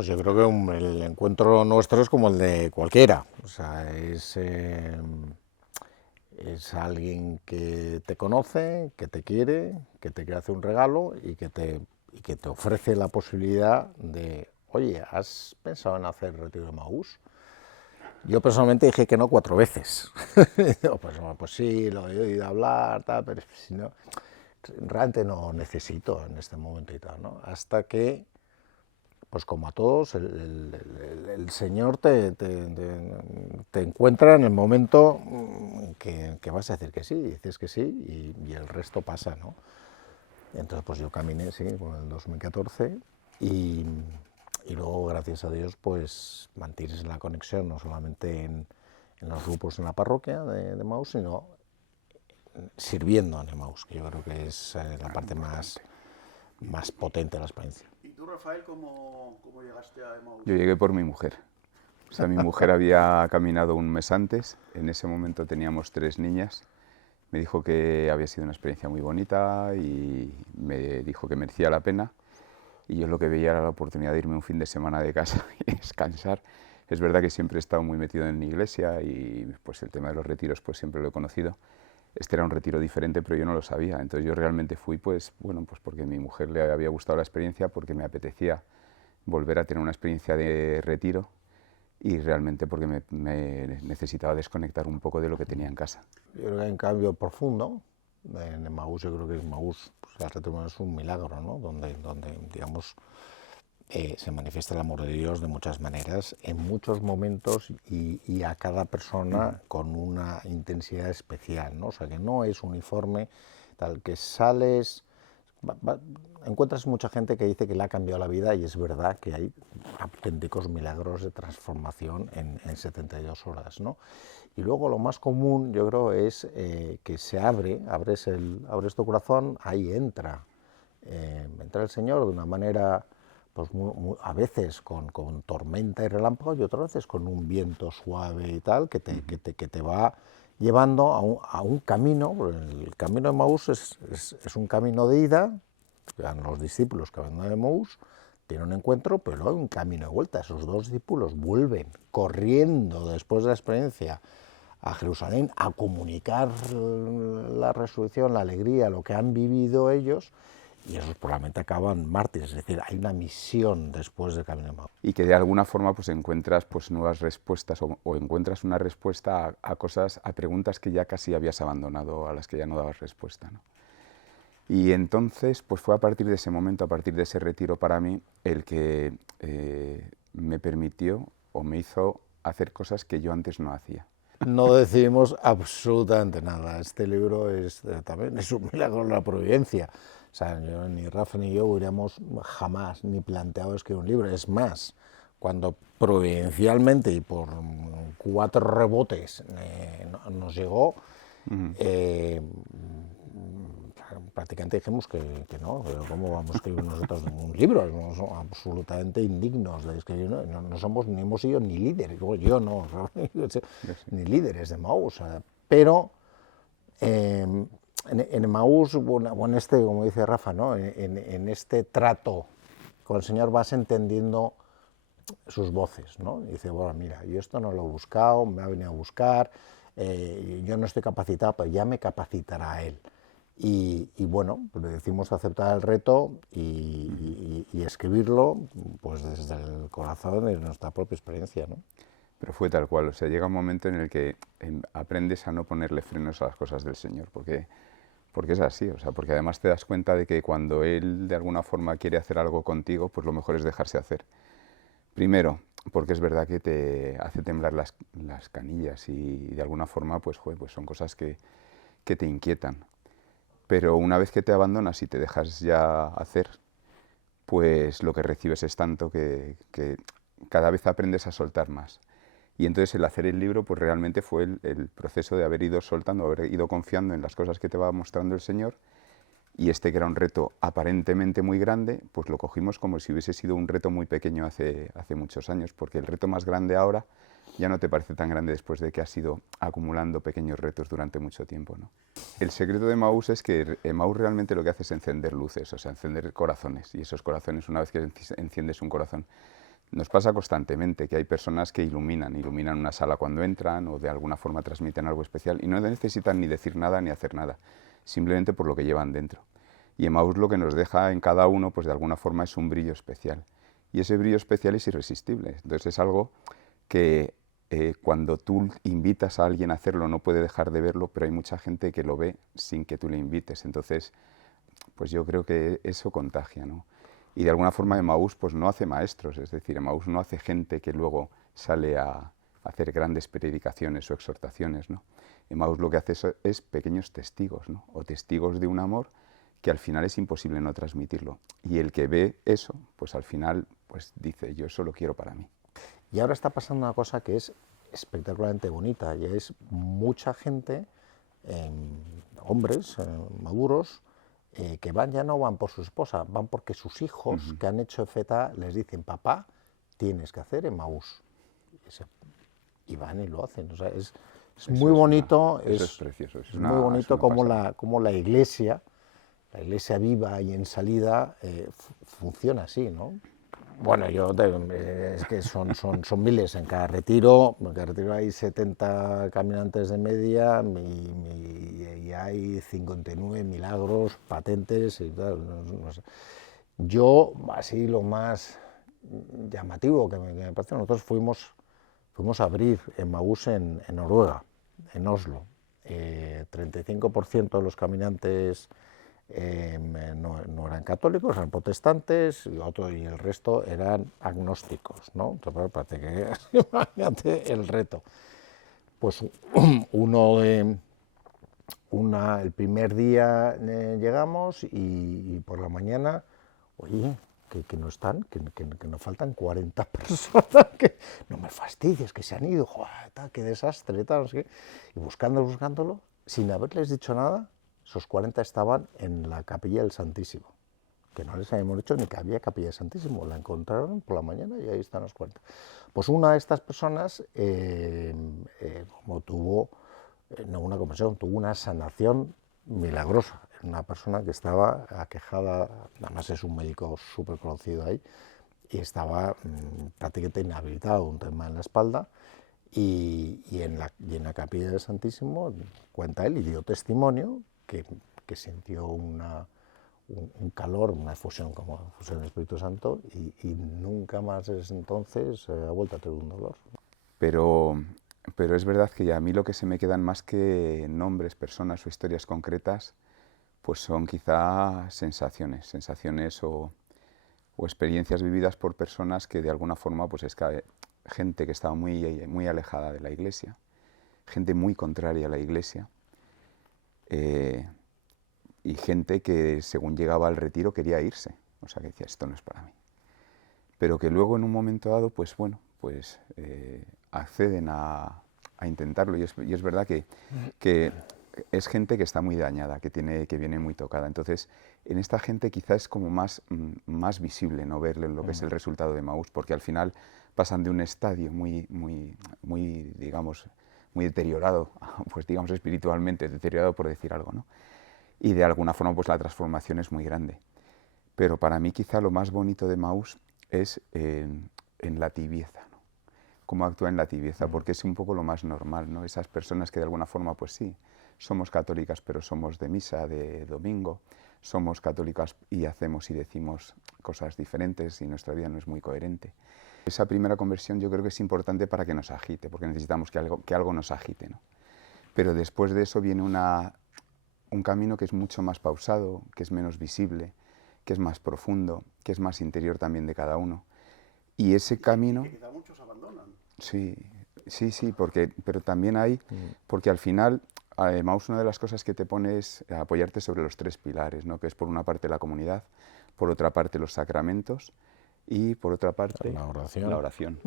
Pues yo creo que el encuentro nuestro es como el de cualquiera. O sea, es alguien que te conoce, que te quiere hacer un regalo y que te ofrece la posibilidad de, oye, ¿has pensado en hacer el retiro de Maús? Yo personalmente dije que no 4 veces. Pues sí, lo he oído hablar, tal, pero si no, realmente no necesito en este momento y tal, ¿no? Hasta que, pues como a todos, el Señor te encuentra en el momento que vas a decir que sí, dices que sí y el resto pasa, ¿no? Entonces pues yo caminé, sí, con el 2014 y, y luego, gracias a Dios, pues mantienes la conexión no solamente en los grupos en la parroquia de Maús, sino sirviendo en Emmaus, que yo creo que es la parte más potente de la experiencia. ¿Y tú, Rafael, cómo llegaste a Emmaus? Yo llegué por mi mujer. O sea, mi mujer había caminado un mes antes, en ese momento teníamos 3 niñas, me dijo que había sido una experiencia muy bonita y me dijo que merecía la pena y yo lo que veía era la oportunidad de irme un fin de semana de casa y descansar. Es verdad que siempre he estado muy metido en la iglesia y pues el tema de los retiros pues siempre lo he conocido. Este era un retiro diferente, pero yo no lo sabía. Entonces yo realmente fui pues, bueno, pues porque a mi mujer le había gustado la experiencia, porque me apetecía volver a tener una experiencia de retiro y realmente porque me necesitaba desconectar un poco de lo que tenía en casa. Yo creo que hay un cambio profundo en Emmaus. Yo creo que Emmaus, pues, la retiro es un milagro, ¿no? Donde digamos, se manifiesta el amor de Dios de muchas maneras, en muchos momentos y a cada persona con una intensidad especial, ¿no? O sea, que no es uniforme, tal que sales, encuentras mucha gente que dice que le ha cambiado la vida y es verdad que hay auténticos milagros de transformación en 72 horas, ¿no? Y luego lo más común, yo creo, es que se abres tu corazón, ahí entra el Señor de una manera, pues a veces con tormenta y relámpago y otras veces con un viento suave y tal, que te va llevando a un camino. El camino de Maús es un camino de ida, que van los discípulos que van de Maús, tienen un encuentro, pero luego hay un camino de vuelta. Esos 2 discípulos vuelven corriendo después de la experiencia a Jerusalén a comunicar la resurrección, la alegría, lo que han vivido ellos, y esos probablemente acaban mártires. Es decir, hay una misión después del Camino de Maús. Y que de alguna forma pues encuentras pues nuevas respuestas o encuentras una respuesta a cosas, a preguntas que ya casi habías abandonado, a las que ya no dabas respuesta, ¿no? Y entonces pues fue a partir de ese momento, a partir de ese retiro para mí, el que me permitió o me hizo hacer cosas que yo antes no hacía. No decidimos absolutamente nada. Este libro también es un milagro de la providencia. O sea, ni Rafa ni yo hubiéramos jamás ni planteado escribir un libro. Es más, cuando providencialmente y por 4 rebotes nos llegó, prácticamente dijimos que no, pero ¿cómo vamos a escribir nosotros un libro? Somos absolutamente indignos de escribir, no somos, ni hemos sido ni líderes, yo no, ni líderes de Maús, pero en Maús, o en este, como dice Rafa, ¿no? en este trato con el Señor vas entendiendo sus voces, ¿no? Y dice, bueno, mira, yo esto no lo he buscado, me ha venido a buscar, yo no estoy capacitado, pero ya me capacitará Él. Y bueno, pues decimos aceptar el reto y escribirlo pues desde el corazón de nuestra propia experiencia, ¿no? Pero fue tal cual, o sea, llega un momento en el que aprendes a no ponerle frenos a las cosas del Señor, porque es así, o sea, porque además te das cuenta de que cuando Él de alguna forma quiere hacer algo contigo, pues lo mejor es dejarse hacer. Primero, porque es verdad que te hace temblar las canillas y de alguna forma pues, pues son cosas que te inquietan. Pero una vez que te abandonas y te dejas ya hacer, pues lo que recibes es tanto que cada vez aprendes a soltar más. Y entonces el hacer el libro pues realmente fue el proceso de haber ido soltando, haber ido confiando en las cosas que te va mostrando el Señor, y este que era un reto aparentemente muy grande, pues lo cogimos como si hubiese sido un reto muy pequeño hace muchos años, porque el reto más grande ahora ya no te parece tan grande después de que has ido acumulando pequeños retos durante mucho tiempo, ¿no? El secreto de Emmaus es que Emmaus realmente lo que hace es encender luces, o sea, encender corazones, y esos corazones, una vez que enciendes un corazón, Nos pasa constantemente que hay personas que iluminan una sala cuando entran o de alguna forma transmiten algo especial y no necesitan ni decir nada ni hacer nada, simplemente por lo que llevan dentro. Y Emmaús lo que nos deja en cada uno, pues de alguna forma es un brillo especial. Y ese brillo especial es irresistible. Entonces es algo que cuando tú invitas a alguien a hacerlo no puede dejar de verlo, pero hay mucha gente que lo ve sin que tú le invites. Entonces, pues yo creo que eso contagia, ¿no? Y de alguna forma Emmaús pues no hace maestros, es decir, Emmaús no hace gente que luego sale a hacer grandes predicaciones o exhortaciones, ¿no? Emmaús lo que hace es pequeños testigos, ¿no? O testigos de un amor que al final es imposible no transmitirlo. Y el que ve eso, pues al final pues dice, yo eso lo quiero para mí. Y ahora está pasando una cosa que es espectacularmente bonita, y es mucha gente, hombres maduros, que ya no van por su esposa, van porque sus hijos que han hecho EFETA les dicen, papá, tienes que hacer Emmaús. Y van y lo hacen. O sea, es muy bonito, eso es precioso. Es muy bonito como la Iglesia viva y en salida funciona así, ¿no? Bueno, es que son miles en cada retiro. En cada retiro hay 70 caminantes de media y hay 59 milagros patentes y tal. No sé. Yo, así lo más llamativo que me parece, nosotros fuimos a abrir Emmaús en Noruega, en Oslo. 35% de los caminantes no eran católicos, eran protestantes, y el resto eran agnósticos, ¿no? Entonces, parece que imagínate el reto. Pues el primer día llegamos y por la mañana, oye, que no están, que nos faltan 40 personas, que no me fastidies, que se han ido, joder, qué desastre, tal, no sé qué. Y buscándolo, sin haberles dicho nada, esos 40 estaban en la capilla del Santísimo, que no les habíamos dicho ni que había capilla del Santísimo, la encontraron por la mañana y ahí están los 40. Pues una de estas personas, como tuvo, no una conversión, tuvo una sanación milagrosa, una persona que estaba aquejada, además es un médico súper conocido ahí, y estaba prácticamente inhabilitado, un tema en la espalda, y en la capilla del Santísimo, cuenta él y dio testimonio, que sintió un calor, una efusión como la efusión del Espíritu Santo, y nunca más desde entonces ha vuelto a tener un dolor. Pero es verdad que a mí lo que se me quedan más que nombres, personas o historias concretas, pues son quizá sensaciones o experiencias vividas por personas que de alguna forma, pues es que gente que estaba muy alejada de la Iglesia, gente muy contraria a la Iglesia, y gente que según llegaba al retiro quería irse, o sea que decía, esto no es para mí. Pero que luego en un momento dado, pues bueno, pues acceden a intentarlo, y es verdad que es gente que está muy dañada, que viene muy tocada. Entonces, en esta gente quizás es como más visible, ¿no?, verle lo que es el resultado de Emmaús, porque al final pasan de un estadio muy digamos, muy deteriorado, pues digamos espiritualmente, deteriorado por decir algo, ¿no? Y de alguna forma pues la transformación es muy grande. Pero para mí quizá lo más bonito de Emmaús es en la tibieza, ¿no? Cómo actúa en la tibieza, porque es un poco lo más normal, ¿no? Esas personas que de alguna forma, pues sí, somos católicas, pero somos de misa, de domingo, somos católicas y hacemos y decimos cosas diferentes y nuestra vida no es muy coherente. Esa primera conversión yo creo que es importante para que nos agite, porque necesitamos que algo nos agite, ¿no? Pero después de eso viene un camino que es mucho más pausado, que es menos visible, que es más profundo, que es más interior también de cada uno. Y ese camino... Que quizá muchos abandonan. Sí, pero también hay, porque al final, Emmaús, una de las cosas que te pone es apoyarte sobre los tres pilares, ¿no?, que es por una parte la comunidad, por otra parte los sacramentos y por otra parte la oración.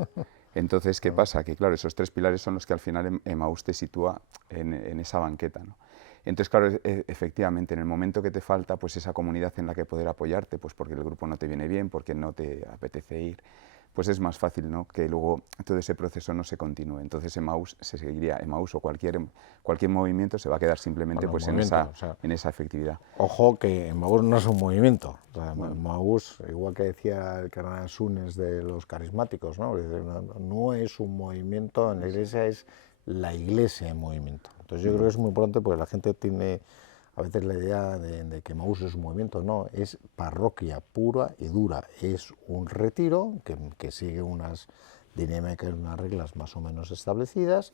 Entonces, ¿qué pasa? Que claro, esos tres pilares son los que al final Emmaús te sitúa en esa banqueta, ¿no? Entonces, claro, efectivamente, en el momento que te falta pues esa comunidad en la que poder apoyarte, pues porque el grupo no te viene bien, porque no te apetece ir, pues es más fácil, ¿no?, que luego todo ese proceso no se continúe. Entonces Emmaús se seguiría, Emmaús o cualquier movimiento se va a quedar simplemente Bueno, pues movimiento, o sea, en esa efectividad. ojo que Emmaús no es un movimiento. O sea, Emmaús, igual que decía el cardenal Sunes de los carismáticos, ¿no? No es un movimiento, en la Iglesia es la Iglesia en movimiento. Entonces yo creo que es muy importante porque la gente tiene a veces la idea de que Emmaús es un movimiento. No, es parroquia pura y dura. Es un retiro que sigue unas dinámicas, unas reglas más o menos establecidas,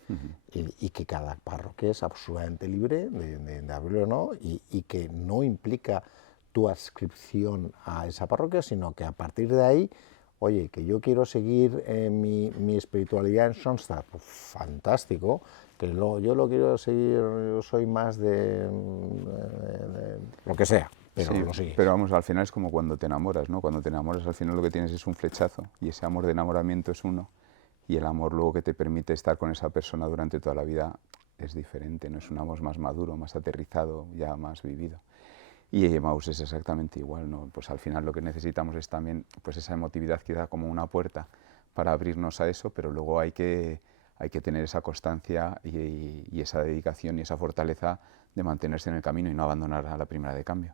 y que cada parroquia es absolutamente libre de abrirlo o no, y que no implica tu adscripción a esa parroquia, sino que a partir de ahí, oye, que yo quiero seguir mi espiritualidad en Schoenstatt, pues fantástico, que yo lo quiero seguir, yo soy más de lo que sea, pero Sí, lo sigues. pero vamos, al final es como cuando te enamoras, ¿no? Cuando te enamoras, al final lo que tienes es un flechazo, y ese amor de enamoramiento es uno, y el amor luego que te permite estar con esa persona durante toda la vida es diferente, no es un amor más maduro, más aterrizado, ya más vivido. Y Emmaús es exactamente igual, ¿no? Pues al final lo que necesitamos es también pues esa emotividad que da como una puerta para abrirnos a eso, pero luego hay que tener esa constancia y esa dedicación y esa fortaleza de mantenerse en el camino y no abandonar a la primera de cambio.